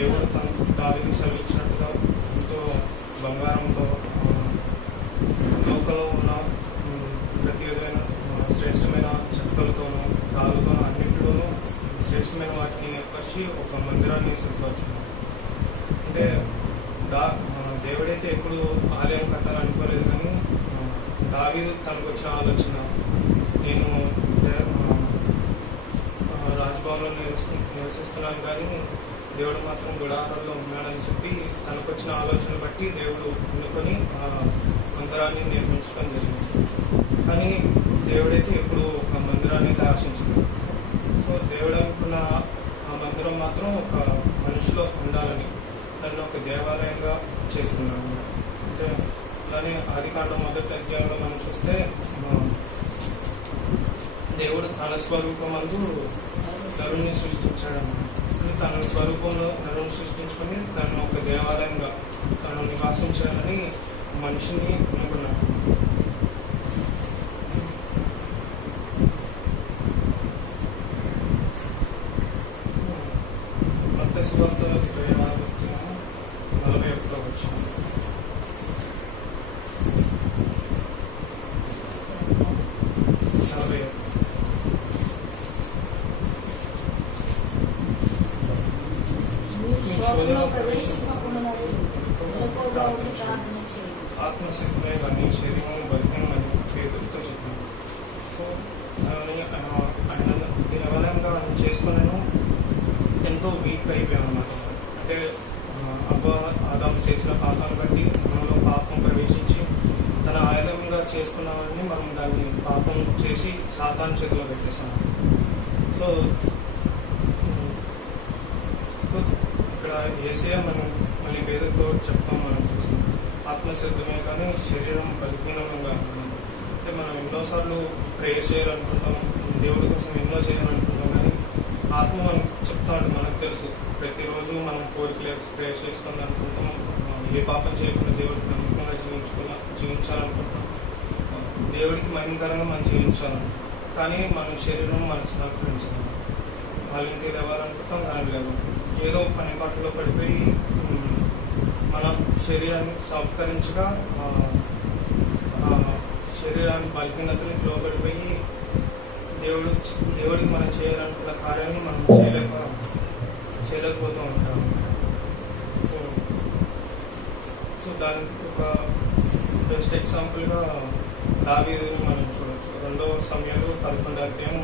దేవుడు తను దావికి సెలవిచ్చినట్టుగా ఎంతో బంగారంతో ఆ, ఉన్న ప్రతి విధమైన శ్రేష్టమైన చెక్కలతోనూ రాళ్ళతోనూ అన్నింటిలోనూ శ్రేష్టమైన వాటిని ఏర్పరిచి ఒక మందిరాన్ని సిద్ధపరచున్నాం అంటే దా దేవుడైతే ఎప్పుడు ఆలయం కట్టాలనుకోలేదు కానీ దావి తనకు వచ్చిన ఆలోచన నేను రాజభవన్లో నివసి నివసిస్తున్నాను కానీ దేవుడు మాత్రం గుడారంలో ఉన్నాడని చెప్పి తనకు వచ్చిన ఆలోచన బట్టి దేవుడు ఎన్నుకొని ఆ మందిరాన్ని నిర్మించడం జరిగింది. కానీ దేవుడైతే ఎప్పుడు ఒక మందిరాన్ని అయితే ఆశించలేదు సో దేవుడు అనుకున్న ఆ మందిరం మాత్రం ఒక మనిషిలో ఉండాలని దాన్ని ఒక దేవాలయంగా చేసుకున్నాను అంటే అలానే ఆది కాండం మొదటి అధ్యాయంలో మనం చూస్తే దేవుడు తన స్వరూపమందు సరుణ్ణి సృష్టించాడన్నమాట. తన స్వరూపంలో తనను సృష్టించుకొని తను ఒక దేవాలయంగా తను నివాసించాలని మనిషిని అనుకున్నాడు మత సువార్త ఇరవై ఆరు నలభై ఒకటో వచ్చిన నలభై ఒకటి శోధనలో ప్రవేశింపకుండా మెలకువగావును ప్రార్థన చేయండి. ఆత్మశక్తిపై కానీ శరీరం బలిహీనమని పేదలతో చెప్పింది సో ఆయన ఆయన దినవలంగా ఆయన చేసుకున్నాను ఎంతో అన్నమాట అంటే అబ్బా ఆదాం చేసిన పాపాన్ని బట్టి మనలో పాపం ప్రవేశించి తన ఆయుధంగా చేసుకున్నామని మనం దాన్ని పాపం చేసి సాతాను చేతిలో పెట్టేసాం సో సో ఇక్కడ ఏసే మనం మళ్ళీ వేదంతో చెప్తాం మనం చూస్తాం ఆత్మశుద్ధమే కానీ శరీరం బలహీనంగా ఉంటుంది. అంటే మనం ఎన్నోసార్లు ప్రేయర్ చేయాలనుకుంటాం దేవుడి కోసం ఎన్నో చేయాలనుకుంటాం కానీ ఆత్మ మనం చెప్తాడు మనకు తెలుసు. ప్రతిరోజు మనం కోరికలు ప్రేయర్ చేసుకోవాలి అనుకుంటాం ఏ పాపం చేయకుండా దేవుడికి నమ్మకంగా జీవించుకోవాలి జీవించాలనుకుంటాం దేవుడికి మహిమకరంగా మనం జీవించాలి. కానీ మన శరీరం మనకు సహకరించాలి వాళ్ళ ఇంటికి రావాలనుకుంటాం కానీ లేదు ఏదో పని పాటలో పడిపోయి మన శరీరాన్ని సంస్కరించగా శరీరాన్ని బలహీనతలకు లోపడిపోయి దేవుడు దేవుడికి మనం చేయాలనుకున్న కార్యాన్ని మనం చేయలేకపోతాం చెల్లకపోతూ చేయలేకపోతూ ఉంటాం. సో సో దానికి ఒక బెస్ట్ ఎగ్జాంపుల్గా దావీదుని మనం చూడొచ్చు. రెండవ సమయంలో పదకొండు అధ్యాయం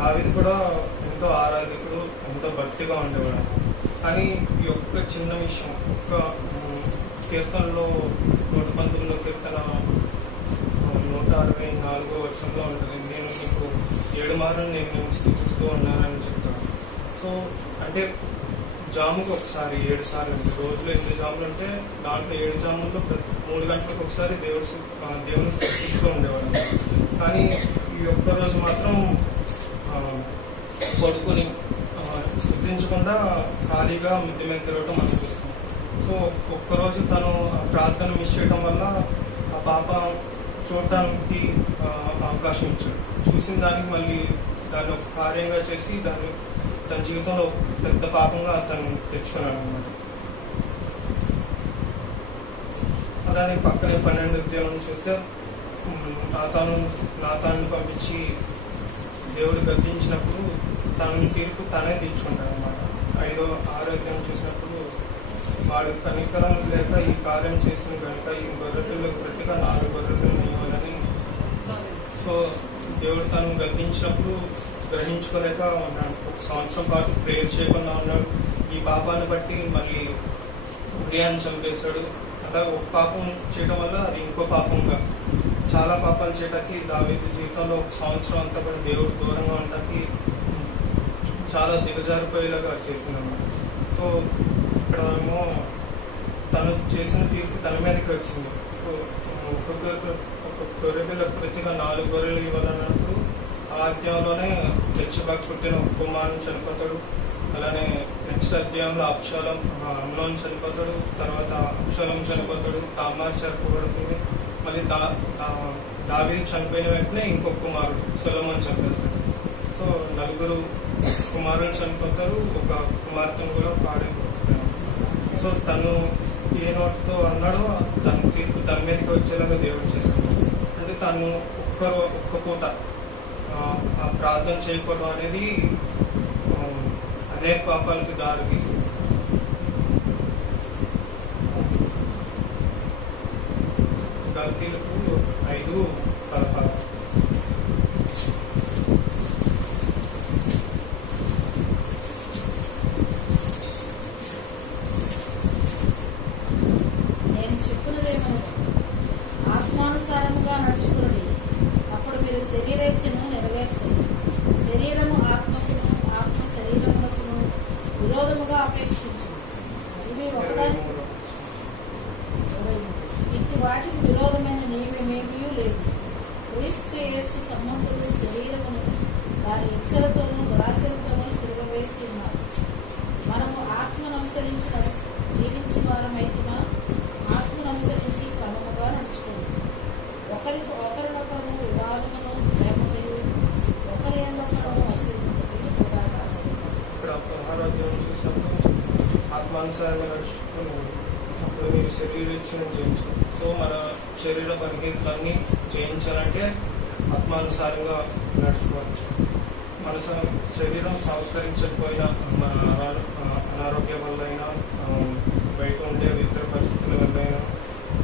దావిది కూడా ఎంతో ఆరాధకుడు ఎంతో భక్తిగా ఉండేవాడు. కానీ ఈ ఒక్క చిన్న విషయం ఒక్క కీర్తనలో నూట పంతొమ్మిదిలో కీర్తన నూట అరవై నాలుగో వర్షంలో ఉంటుంది నేను మీకు ఏడు మారులు నేను నేను స్థితిస్తూ ఉన్నానని చెప్తాను. సో అంటే జాముకి ఒకసారి ఏడు సార్లు అంటే రోజులో ఎనిమిది జాములు అంటే దాంట్లో ఏడు జాముల్లో ప్రతి మూడు గంటలకు ఒకసారి దేవుడు దేవుని స్థితిస్తూ ఉండేవాడు. కానీ ఈ ఒక్క రోజు మాత్రం పడుకొని శుద్ధించకుండా ఖాళీగా మిద్ది మీద తిరగటం మనం చూస్తాం సో ఒక్కరోజు తను ఆ ప్రార్థన మిస్ చేయడం వల్ల ఆ పాప చూడటానికి అవకాశం ఇచ్చాడు. చూసిన దానికి మళ్ళీ దాన్ని ఒక కార్యంగా చేసి దాన్ని తన జీవితంలో పెద్ద పాపంగా తను తెచ్చుకున్నాడు అనమాట అలానే పక్కనే పన్నెండు ఉద్యోగం చూస్తే ఉమ్, నా తాను పంపించి దేవుడు గద్దించినప్పుడు తన తీర్పు తనే తీర్చుకుంటాడు అనమాట ఐదో ఆరోగ్యం చూసినప్పుడు వాడు కనికరం లేక ఈ కార్యం చేసిన కనుక ఈ గొర్రెపిల్ల ప్రతిగా నాలుగు గొర్రెలు ఇవ్వాలని సో దేవుడు తను గద్దించినప్పుడు గ్రహించుకోలేక ఉన్నాడు. ఒక సంవత్సరం పాటు ప్రేయర్ చేయకుండా ఉన్నాడు. ఈ పాపాన్ని బట్టి మళ్ళీ ఉదయాన్ని చంపేశాడు. అలా ఒక పాపం చేయడం వల్ల అది ఇంకో పాపంగా చాలా పాపాలు చేయడానికి దావేది జీవితంలో ఒక సంవత్సరం అంతా కూడా దేవుడు దూరంగా ఉండడానికి చాలా దిగజారిపోయేలాగా చేసిందన్నమాట. సో ఇక్కడ ఏమో తను చేసిన తీర్పు తన మీదకి వచ్చింది. సో ఒక్కొక్క ఒక్కొక్క గొర్రెలకు ప్రతిగా నాలుగు గొర్రెలు ఇవ్వాలన్నప్పుడు ఆ అధ్యాయంలోనే బెచ్చబాకు పుట్టిన ఉపమానం చనిపోతాడు. అలానే నెక్స్ట్ అధ్యాయంలో అప్షాలం అమ్నోన్ చనిపోతాడు. తర్వాత అప్షాలం చనిపోతాడు. తామార్ చనిపోబడుతుంది మళ్ళీ దా దావీని చనిపోయిన వెంటనే ఇంకొక కుమారుడు సొలమన్ చంపేస్తాడు. సో నలుగురు కుమారులు చనిపోతారు ఒక కుమార్తెను కూడా పాడైపోతారు సో తను ఏ నోటితో అన్నాడో తన తీర్పు తన మీదకి వచ్చేలాగా దేవుడు చేస్తాడు. అంటే తను ఒక్కరు ఒక్క పూట ప్రార్థన చేయకపోవడం అనేది అనేక పాపాలకు దారి తీస్తుంది వ్యవసాయం నడుచుకుని అప్పుడు మీరు శరీరేచ్ఛను జయించాలి సో మన శరీర పరిగెత్తులన్నీ చేయించాలంటే ఆత్మానుసారంగా నడుచుకోవాలి. మన శరీరం సంస్కరించకపోయినా మన అనా- అనారోగ్యం వల్ల అయినా ఆ, బయట ఉండే ఇతర పరిస్థితుల వల్ల అయినా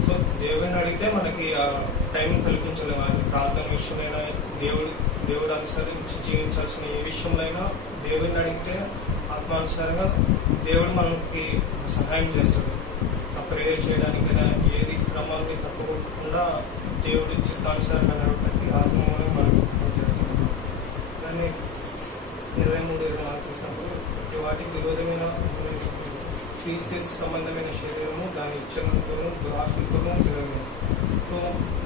సో దేవుని అడిగితే మనకి ఆ టైం కల్పించలేము అది ప్రార్థన విషయమైనా దేవుడు దేవుడు అనుసరించి జీవించాల్సిన ఏ విషయంలో అయినా దేవుడిని అడిగితే ఆత్మానుసారంగా దేవుడు మనకి సహాయం చేస్తాడు. ఆ ప్రేయర్ చేయడానికైనా ఏది క్రమాన్ని తప్పకుండా దేవుడి చిత్తానుసారంగా నడవడానికి ఆత్మ మూలం మనకు సహాయం చేస్తుంది కానీ ఇరవై మూడు ఇరవై నాలుగు చూసినప్పుడు ప్రతి వాటికి విరోధమైన క్రీస్తు సంబంధమైన శరీరము దాని ఇచ్చలతోనూ దురాశలతోనూ శరీరం సో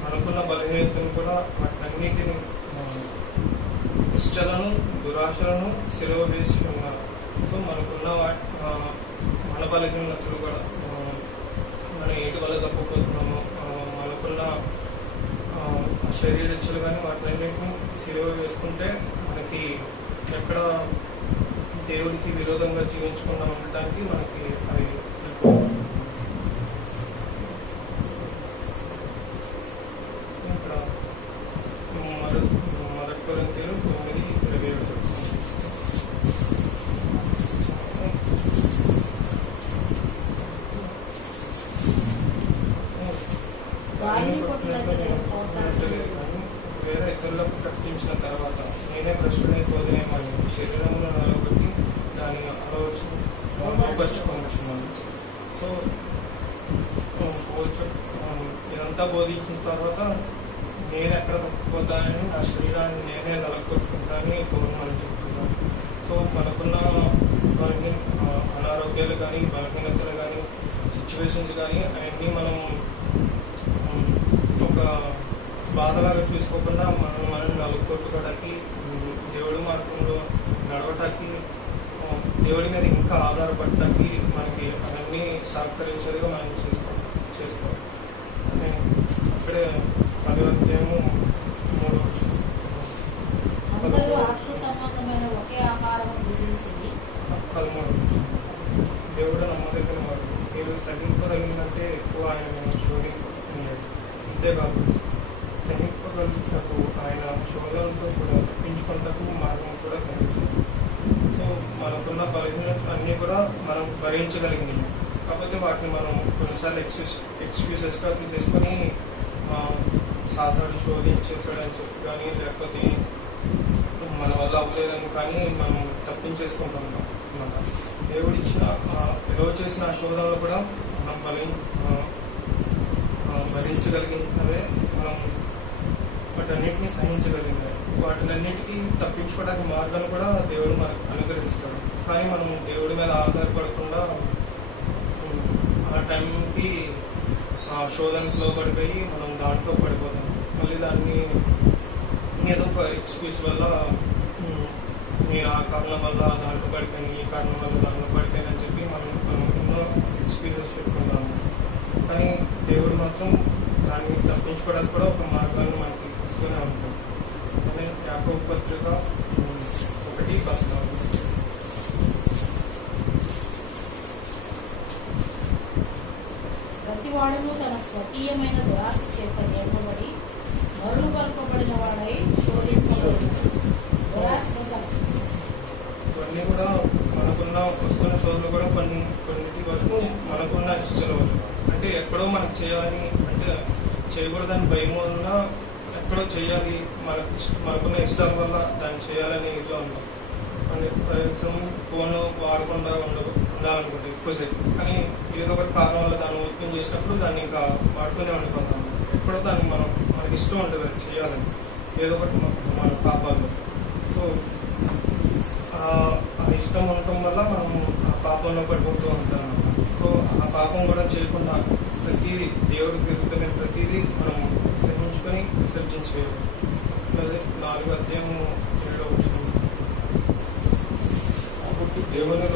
మనకున్న బలహీనతను కూడా వాటన్నిటిని ఇష్టలను దురాశలను సెలవు వేసి ఉన్నారు. సో మనకున్న వాటి మన బలహీనతలు కూడా మనం ఏటి వల్ల తప్పుకోతున్నామో మనకున్న ఆ, శరీర ఇచ్చలు కానీ వాటినన్నింటినీ సెలవు వేసుకుంటే మనకి ఎక్కడ దేవుడికి విరోధంగా జీవించకుండా ఉండటానికి మనకి అది ఇక్కడ మొదటి మొదటి కొరింథీయులు తొమ్మిది ఇరవై ఏడు గాలిని కొట్టినట్టు నేను పోట్లాడలేదు. వేరే ఇతరులకు ప్రకటించిన తర్వాత నేనే భ్రష్టుడై మరియు శరీరంలో నిలబెట్టి దాని ఆలోచన లోపరుచుకోవచ్చున్నాను సో పోల్చు ఇదంతా బోధించిన తర్వాత నేను ఎక్కడ తప్పిపోతానని నా శరీరాన్ని నేనే నలగొట్టుకుంటానని నడవటానికి దేవుడి మీద ఇంకా ఆధారపడటానికి మనకి అవన్నీ సహకరించేదిగా మనం చేసుకో చేసుకోవాలి. అదే అక్కడే పది అధ్యాయము మూడు పదమూడు దేవుడు నమ్మదగిన వాడు. మీరు సహింపదగినట్టే ఎక్కువ ఆయన మేము ఇంతే కాదు సహింపగలుగుటకు ఆయన శోధనతో కూడా తప్పించుకుంటకు మార్గం కూడా కలిగి మనకున్న పరిమితులు అన్నీ కూడా మనం భరించగలిగింది. కాకపోతే వాటిని మనం కొన్నిసార్లు ఎక్స్క్యూస్ ఎక్స్క్యూజెస్గా తీసుకొని సాధారణ సాతాడు శోధించేసాడని చెప్పి కానీ లేకపోతే మన వల్ల అవ్వలేదని కానీ మనం తప్పించేసుకుంటాం అన్నమాట. దేవుడు ఇచ్చిన చేసిన ఆ శోధనలు కూడా మనం బలి భరించగలిగినవే మనం వాటన్నిటిని సహించగలిగినవే. వాటినన్నిటికీ తప్పించుకోవడానికి మార్గాన్ని కూడా దేవుడు మనకు అనుగ్రహిస్తాడు. కానీ మనం దేవుడి మీద ఆధారపడకుండా ఆ టైంకి ఆ శోధనలో పడిపోయి మనం దాంట్లో పడిపోతాం. మళ్ళీ దాన్ని ఏదో ఒక ఎక్స్క్యూజ్ వల్ల నేను ఆ కారణం వల్ల దాంట్లో పడిపోయాను ఈ కారణం వల్ల దాంట్లో పడిపోయాను అని చెప్పి మనం మనం ఎన్నో ఎక్స్క్యూజెస్ చెప్పుకుందాము కానీ దేవుడు మాత్రం దాన్ని తప్పించుకోవడానికి కూడా ఒక మార్గాన్ని మనకి ఇస్తూనే ఉంటాడు. అదే యాకో పత్రిక ఒకటి పద్నాలుగు ప్రతి వాడును తన స్వకీయమైన దురాశ చేత నియమబడి మరులు కలపబడిన వాడై ఇవన్నీ కూడా మనకున్న వస్తున్న శోధనలు కూడా కొన్ని కొన్నిటి వరకు మనకున్న ఇష్టలు అంటే ఎక్కడో మనకు చేయాలి అంటే చేయకూడదని భయం వల్ల ఎక్కడో చేయాలి మనకు మనకున్న ఇష్టాల వల్ల దాన్ని చేయాలని ఇట్లా ఉన్నాం. ఫర్ ఫోన్ వాడకుండా ఉండ ఉండాలనుకుంటే ఎక్కువసేపు కానీ ఏదో ఒకటి కారణం వల్ల దాన్ని ఓపెన్ చేసినప్పుడు దాన్ని ఇంకా వాడుతూనే ఉండిపోతాం ఎప్పుడో దాన్ని మనం మనకి ఇష్టం ఉండదు అది చేయాలని. ఏదో ఒకటి మన- మన పాపాలు సో ఆ ఇష్టం ఉండటం వల్ల మనం ఆ పాపంలో పడిపోతూ ఉంటాం సో ఆ పాపం కూడా చేయకుండా ప్రతిదీ దేవుడికి విరుద్ధమైన ప్రతిదీ మనం విసర్జించేయాలి అదే నాలుగు అధ్యాయము ఏడో వచ్చిన కాబట్టి దేవుని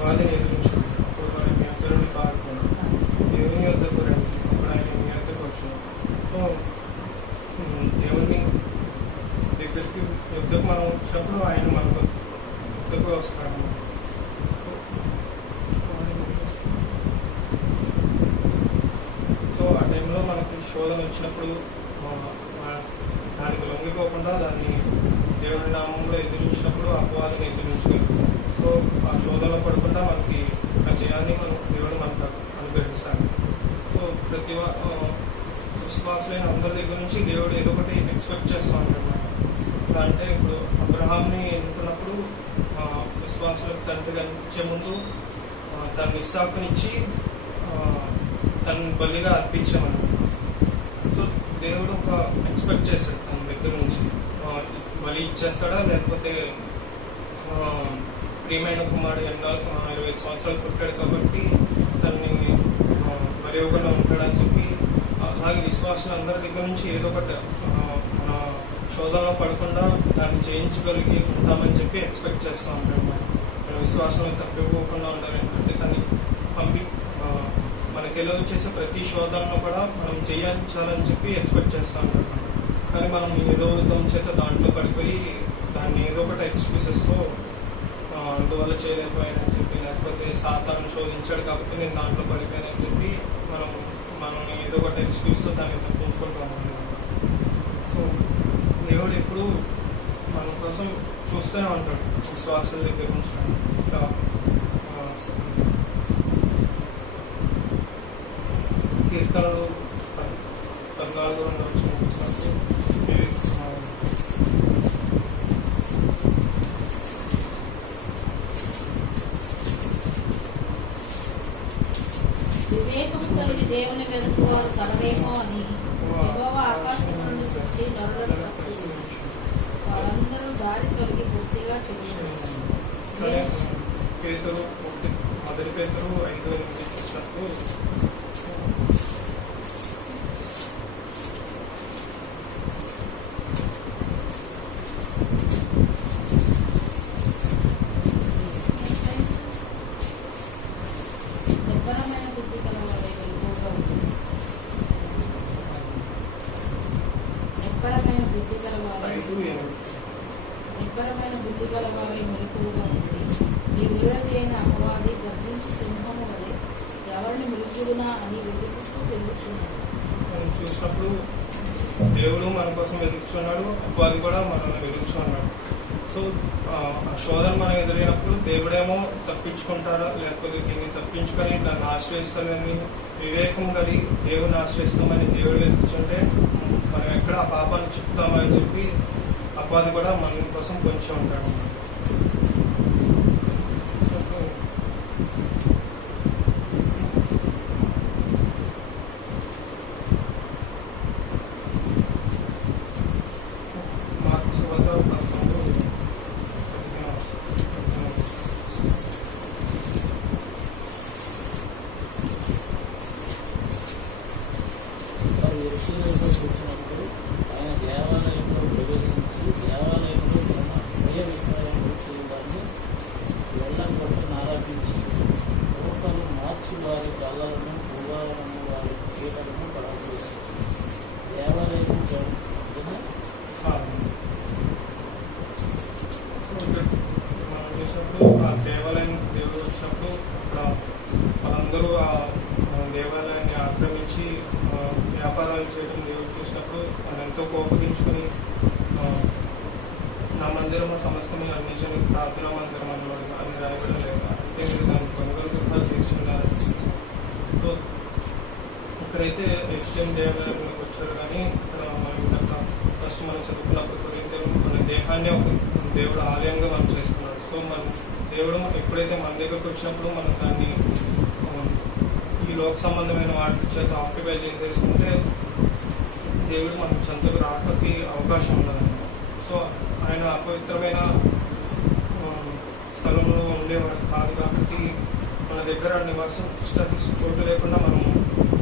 వాదిని ఎదురించు అప్పుడు వాడు మీ అద్దరు నుండి పారుకోండి దేవుని వద్దకు రండి అప్పుడు ఆయన మీ వద్దకు వచ్చును సో ఉమ్, దేవుని దగ్గరికి యుద్ధకు మనం వచ్చినప్పుడు ఆయన మనకు యుద్ధకు వస్తాడు సో ఆ టైంలో మనకి శోధన వచ్చినప్పుడు ఆ, ఆ, దానికి లొంగిపోకుండా దాన్ని దేవుడి నామంలో ఎదురించినప్పుడు అపవాదిని ఎదిరించగలుగుతాం సో ఆ శోధనలో పడకుండా మనకి ఆ చేయాలని మనం దేవుడు మనకు అనుగ్రహిస్తాడు సో ప్రతి విశ్వాసులైన అందరి దగ్గర నుంచి దేవుడు ఏదో ఒకటి ఎక్స్పెక్ట్ చేస్తూ ఉంటాడు. అంటే ఇప్పుడు అబ్రహాంని ఎన్నుకున్నప్పుడు విశ్వాసులకు తండ్రి కనిపించే ముందు దాన్ని ఇస్సాకునిచ్చి ఆ, తను బలిగా అర్పించామని సో దేవుడు ఒక ఎక్స్పెక్ట్ చేస్తాడు తన దగ్గర నుంచి ఆ, బలి ఇచ్చేస్తాడా లేకపోతే ఆ, ప్రియమైన కుమారుడు ఎన్నో ఆ, ఇరవై ఐదు సంవత్సరాలు పుట్టాడు కాబట్టి తనని ఆ, మరి ఉంటాడని చెప్పి అలాగే విశ్వాసులు అందరి దగ్గర నుంచి ఏదో ఒకటి మన శోధనలో పడకుండా దాన్ని చేయించగలిగి ఉంటామని చెప్పి ఎక్స్పెక్ట్ చేస్తూ ఉంటాడు మన విశ్వాసంలో తప్పిపోకుండా ఉండాలి ఎందుకంటే దాన్ని పంపి మనకి ఎలా చేసే ప్రతి శోధనను కూడా మనం చేయించాలని చెప్పి ఎక్స్పెక్ట్ చేస్తూ ఉంటాడు కానీ మనం ఏదో విధం చేత దాంట్లో పడిపోయి దాన్ని ఏదో ఒకటి ఎక్స్క్యూసెస్తో అందువల్ల చేయలేకపోయానని సాతాను శోధించాడు కాబట్టి నేను దాంట్లో పడిపోయానని చెప్పి మనం మనం ఏదో ఒకటి ఎక్స్క్యూస్తో దాన్ని తప్పించుకుంటాం సో దేవుడు ఎప్పుడు మన కోసం చూస్తూనే ఉంటాడు విశ్వాసాల దగ్గర ఉంచుతాడు ఇంకా కీర్తనలు పద్- పద్నాలుగు రెండు వచ్చి చూసినప్పుడు ఇవి, ఆ, వివేకము కలిగి దేవుని వెనుక వారు కలరేమో అని యెహోవా ఆకాశం నుండి వచ్చి నరులను కప్పి వారందరూ దారి కలిగి పూర్తిగా చెడు కానీ పేతురు ఒకటి మొదటి పేతురు ఐదు ఎనిమిది చూసినప్పుడు ఎవరిని అని వెతుకుచూ తిరుగుచున్నాడు మనం చూసినప్పుడు దేవుడు మన కోసం వెలుగుచున్నాడు అది కూడా మనల్ని వెలుగుచున్నాడు సో ఆ, శోధన మనం ఎదురైనప్పుడు దేవుడేమో తప్పించుకుంటారా లేకపోతే దీన్ని తప్పించుకొని నన్ను ఆశ్రయిస్తానని వివేకం కలిగి దేవుని ఆశ్రయిస్తామని దేవుడు వెతుకుతుంటే మనం ఎక్కడ ఆ పాపాన్ని చెప్తామని చెప్పి అపాధి కూడా మన కోసం కొంచెం ఉంటాడు. చూసినప్పుడు ఆ దేవాలయం దేవుడు వచ్చినప్పుడు అక్కడ వాళ్ళందరూ ఆ ఆ దేవాలయాన్ని ఆక్రమించి ఆ, వ్యాపారాలు చేయడం దేవుడు చూసినప్పుడు వాళ్ళు ఎంతో కోపగించుకొని ఆ, నా మందిరం సమస్తమే అన్నిజను ప్రార్థనా మందిరం అన్నమాట అని రాయబడం లేదు అంటే మీరు దాన్ని తొందరగా కూడా చేసి ఉన్నారు సో ఇక్కడైతే ఎక్స్చేంజ్ దేవాలయంలోకి వచ్చారు కానీ ఇక్కడ మనం ఇందాక ఫస్ట్ మనం చదువుకున్నప్పుడు కొరింథీయులు మన దేహాన్ని ఒక దేవుడు ఆలయంగా మనం చేసుకున్నాడు సో మనం దేవుడు ఎప్పుడైతే మన దగ్గరకు వచ్చినప్పుడు మనం దాన్ని ఈ లోక సంబంధమైన వాటి చేత ఆక్యుపై చేసేసుకుంటే దేవుడు మనం చెంతకు రాకపోతే అవకాశం ఉండదు సో ఆయన అపవిత్రమైన స్థలంలో ఉండేవాడు కాదు కాబట్టి మన దగ్గర నివాసించడానికి చోటు లేకుండా మనం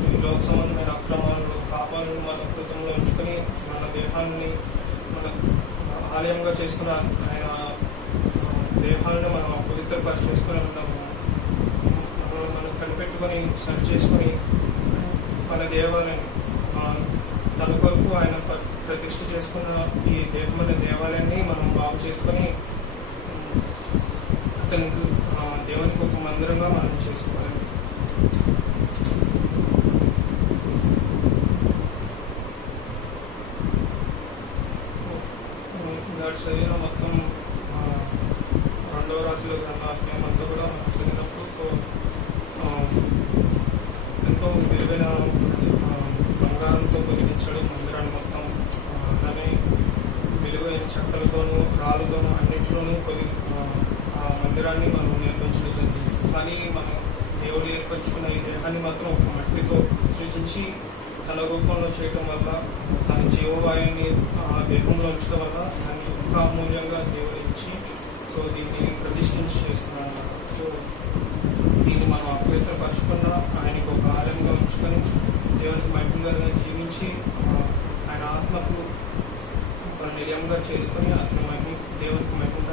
ఈ లోక సంబంధమైన అక్రమాలను పాపాలను మన కృతంలో ఉంచుకొని మన దేహాన్ని మన ఆలయంగా చేసుకున్న ఆయన దేహాలను మనం అపవిత్రపరిచి చేసుకుని ఉన్నాము పెట్టుకొని కనిపెట్టుకొని చేసుకొని మన దేవాలయం తన కొరకు ఆయన ప్ర- ప్రతిష్ఠ చేసుకున్న ఈ దేవమైన దేవాలయాన్ని మనం బాగు చేసుకొని అతనికి దేవునికి ఒక మందిరంగా మనం చేసుకోవాలి దాడి శరీరం మొత్తం ఆ, రెండవ రాజుల గ్రంథాత్మ్యం అంతా కూడా మనం చదివినప్పుడు సో ఆ, ఎంతో విలువైన ఆ, బంగారంతో పొందించాడు మందిరాన్ని మొత్తం ఆ, అలానే విలువైన చెక్కలతోనూ రాళ్ళతోనూ అన్నింటిలోనూ కొద్ది ఆ, ఆ మందిరాన్ని మనం నిర్మించడం జరిగింది కానీ మనం దేవుడు ఏర్పరచుకున్న ఈ దేహాన్ని మాత్రం ఒక మట్టితో సృజించి తన రూపంలో చేయటం వల్ల తన జీవవాయుని ఆ దేహంలో ఉంచడం వల్ల దాన్ని ఇంకా అమూల్యంగా దేవుడు ఇచ్చి సో దీన్ని ప్రతిష్ఠించి చేస్తున్నాడు. సో దీన్ని మనం అపవిత్రపరచుకున్న ఆయనకు ఒక ఆలయంగా ఉంచుకొని దేవునికి మహిమగా జీవించి ఆయన ఆత్మకు ఒక నిలయంగా చేసుకొని అతని మహిమ దేవునికి మహిమ